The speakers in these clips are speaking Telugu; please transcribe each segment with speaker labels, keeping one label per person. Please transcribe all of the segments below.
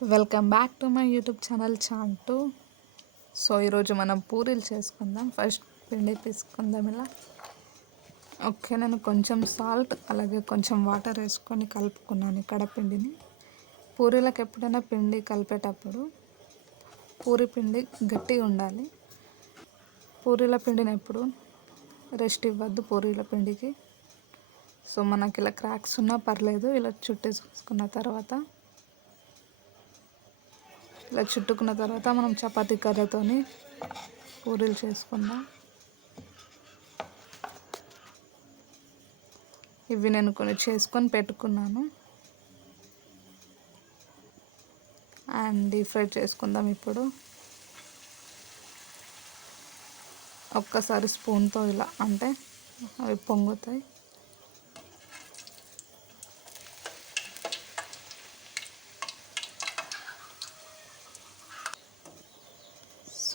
Speaker 1: Welcome back to my YouTube channel Chantu. So ఈరోజు మనం పూరీలు చేసుకుందాం. ఫస్ట్ పిండి తీసుకుందాం ఇలా. ఓకే నేను కొంచెం సాల్ట్ అలాగే కొంచెం వాటర్ వేసుకొని కలుపుకున్నాను ఇక్కడ పిండిని. పూరీలకు ఎప్పుడైనా పిండి కలిపేటప్పుడు పూరి పిండి గట్టిగా ఉండాలి. పూరీల పిండిని ఎప్పుడు రెస్ట్ ఇవ్వద్దు పూరీల పిండికి. సో మనకి ఇలా క్రాక్స్ ఉన్నా పర్లేదు ఇలా చుట్టేసుకున్న తర్వాత ఇలా చుట్టుకున్న తర్వాత మనం చపాతీ కర్రతోని పూరీలు చేసుకుందాం. ఇవి నేను కొన్ని చేసుకొని పెట్టుకున్నాను. అండ్ డీప్ ఫ్రై చేసుకుందాం ఇప్పుడు. ఒక్కసారి స్పూన్తో ఇలా అంటే అవి పొంగుతాయి.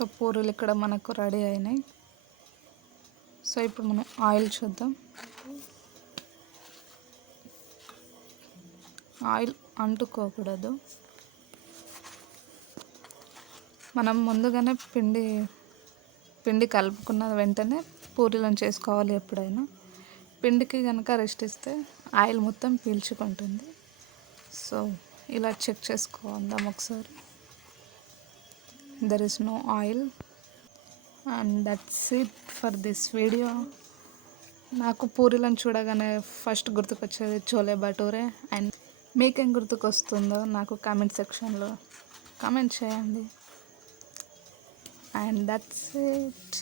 Speaker 1: సో పూరీలు ఇక్కడ మనకు రెడీ అయినాయి. సో ఇప్పుడు మనం ఆయిల్ చూద్దాం. ఆయిల్ అంటుకోకూడదు. మనం ముందుగానే పిండి పిండి కలుపుకున్న వెంటనే పూరీలను చేసుకోవాలి ఎప్పుడైనా. పిండికి కనుక రెస్ట్ ఇస్తే ఆయిల్ మొత్తం పీల్చుకుంటుంది. సో ఇలా చెక్ చేసుకుందాం ఒకసారి. There is no oil and that's it for this video నాకు పూరీలను చూడగానే ఫస్ట్ గుర్తుకొచ్చేది చోలే భటూరే అండ్ మీకేం గుర్తుకొస్తుందో నాకు కామెంట్ సెక్షన్లో కామెంట్ చేయండి. And that's it